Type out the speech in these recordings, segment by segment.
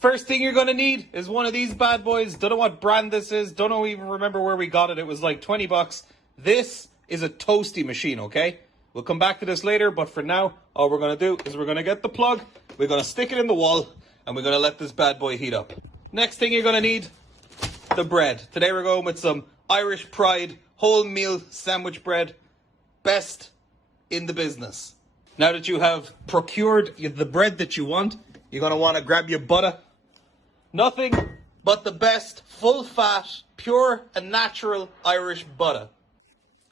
First thing you're going to need is one of these bad boys. Don't know what brand this is. Don't even remember where we got it. It was like 20 bucks. This is a TOASTIE machine, okay? We'll come back to this later, but for now, all we're going to do is we're going to get the plug, we're going to stick it in the wall, and we're going to let this bad boy heat up. Next thing you're going to need, the bread. Today we're going with some Irish Pride wholemeal sandwich bread. Best in the business. Now that you have procured the bread that you want, you're going to want to grab your butter. Nothing but the best, full-fat, pure and natural Irish butter.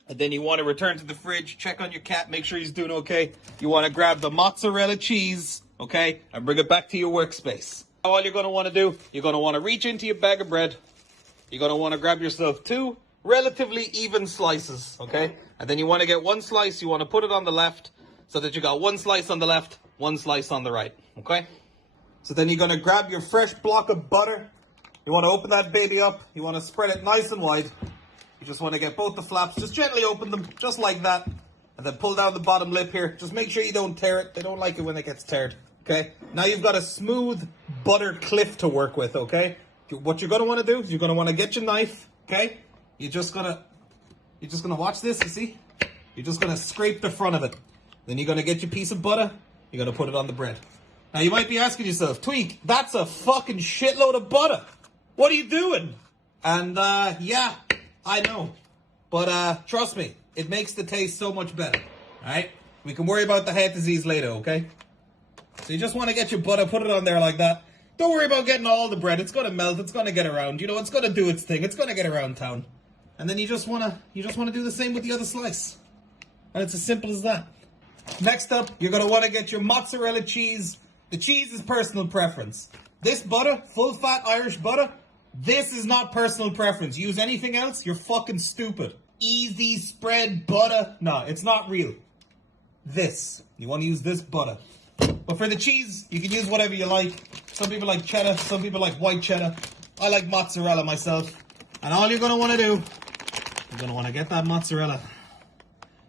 And then you want to return to the fridge, check on your cat, make sure he's doing okay. You want to grab the mozzarella cheese, okay, and bring it back to your workspace. All you're going to want to do, you're going to want to reach into your bag of bread. You're going to want to grab yourself 2 relatively even slices, okay? And then you want to get 1 slice, you want to put it on the left, so that you got 1 slice on the left, 1 slice on the right, okay? So then you're going to grab your fresh block of butter. You want to open that baby up. You want to spread it nice and wide. You just want to get both the flaps. Just gently open them, just like that. And then pull down the bottom lip here. Just make sure you don't tear it. They don't like it when it gets teared, okay? Now you've got a smooth butter cliff to work with, okay? What you're going to want to do is you're going to want to get your knife, okay? You're just going to watch this, you see? You're just going to scrape the front of it. Then you're going to get your piece of butter. You're going to put it on the bread. Now you might be asking yourself, TweaK, that's a fucking shitload of butter. What are you doing? And yeah, I know. But trust me, it makes the taste so much better. Alright? We can worry about the heart disease later, okay? So you just want to get your butter, put it on there like that. Don't worry about getting all the bread. It's going to melt, it's going to get around. You know, it's going to do its thing. It's going to get around town. And then you just want to do the same with the other slice. And it's as simple as that. Next up, you're going to want to get your mozzarella cheese. The cheese is personal preference. This butter, full fat Irish butter, this is not personal preference. Use anything else, you're fucking stupid. Easy spread butter. No, it's not real. This. You want to use this butter. But for the cheese, you can use whatever you like. Some people like cheddar, some people like white cheddar. I like mozzarella myself. And all you're going to want to do, you're going to want to get that mozzarella.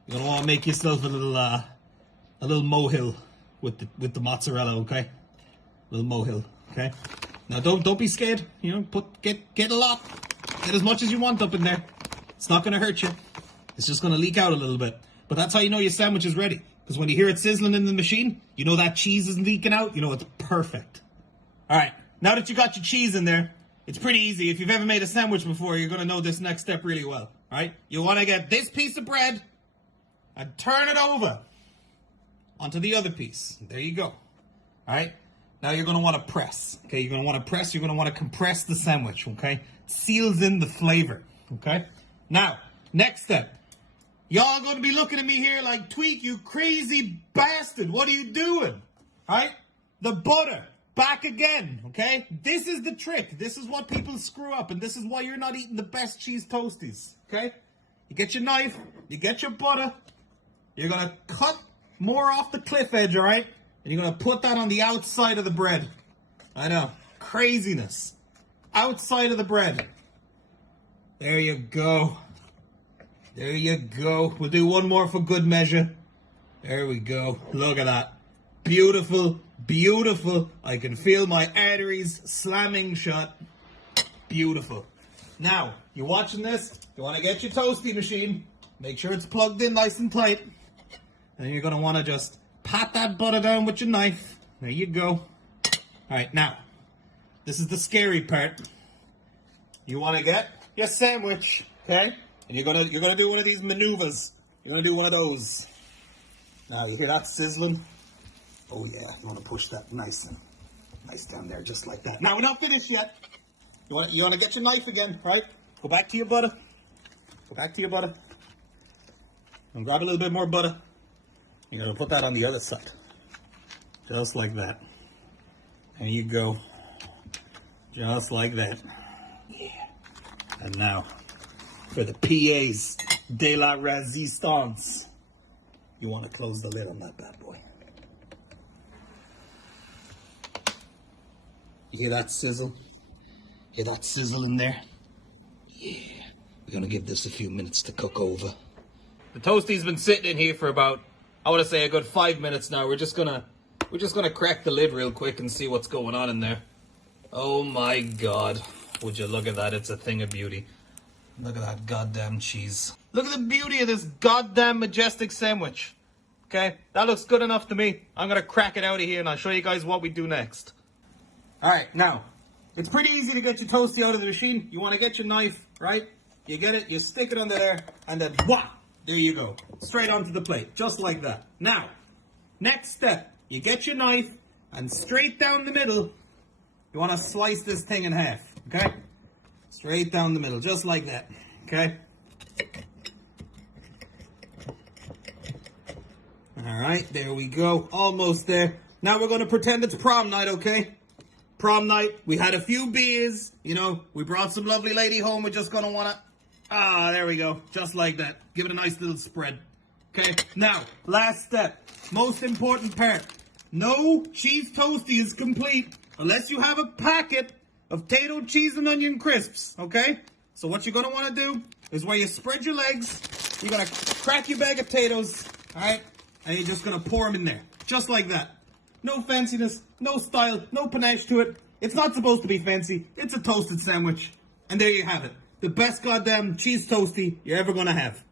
You're going to want to make yourself a little molehill with the mozzarella, okay? A little molehill, okay? Now don't be scared, you know, get a lot. Get as much as you want up in there. It's not gonna hurt you. It's just gonna leak out a little bit. But that's how you know your sandwich is ready. Because when you hear it sizzling in the machine, you know that cheese is leaking out, you know it's perfect. Alright, now that you got your cheese in there, it's pretty easy. If you've ever made a sandwich before, you're gonna know this next step really well. Alright? You wanna get this piece of bread and turn it over onto the other piece. There you go. Alright? Now you're going to want to press. Okay? You're going to want to press. You're going to want to compress the sandwich. Okay? Seals in the flavor. Okay? Now, next step. Y'all going to be looking at me here like, TweaK, you crazy bastard. What are you doing? Alright? The butter. Back again. Okay? This is the trick. This is what people screw up. And this is why you're not eating the best cheese toasties. Okay? You get your knife. You get your butter. You're going to cut more off the cliff edge, all right? And you're going to put that on the outside of the bread. I know. Craziness. Outside of the bread. There you go. There you go. We'll do one more for good measure. There we go. Look at that. Beautiful, beautiful. I can feel my arteries slamming shut. Beautiful. Now, you're watching this. You want to get your toasty machine. Make sure it's plugged in nice and tight. And you're going to want to just pat that butter down with your knife. There you go. Alright, now, this is the scary part. You want to get your sandwich, okay? And you're gonna do one of these maneuvers. You're going to do one of those. Now, you hear that sizzling? Oh yeah, you want to push that nice down there, just like that. Now, we're not finished yet. You want to get your knife again, right? Go back to your butter. Go back to your butter. And grab a little bit more butter. You're going to put that on the other side. Just like that. There you go. Just like that. Yeah. And now, for the PA's de la Resistance, you want to close the lid on that bad boy. You hear that sizzle? Hear that sizzle in there? Yeah. We're going to give this a few minutes to cook over. The toastie's been sitting in here for about, I want to say, a good 5 minutes now. We're just gonna crack the lid real quick and see what's going on in there. Oh my God. Would you look at that? It's a thing of beauty. Look at that goddamn cheese. Look at the beauty of this goddamn majestic sandwich. Okay, that looks good enough to me. I'm gonna crack it out of here and I'll show you guys what we do next. Alright, now, it's pretty easy to get your toastie out of the machine. You wanna get your knife, right? You get it, you stick it under there, and then wah! There you go. Straight onto the plate, just like that. Now, next step, you get your knife, and straight down the middle, you wanna slice this thing in half, okay? Straight down the middle, just like that, okay? Alright, there we go. Almost there. Now we're going to pretend it's prom night, okay? Prom night. We had a few beers. You know, we brought some lovely lady home. We're just going to want to... Ah, there we go. Just like that. Give it a nice little spread. Okay? Now, last step. Most important part. No cheese toastie is complete unless you have a packet of potato, cheese, and onion crisps, okay? So what you're going to want to do is where you spread your legs, you're going to crack your bag of potatoes, all right? And you're just going to pour them in there, just like that. No fanciness, no style, no panache to it. It's not supposed to be fancy. It's a toasted sandwich. And there you have it. The best goddamn cheese toastie you're ever going to have.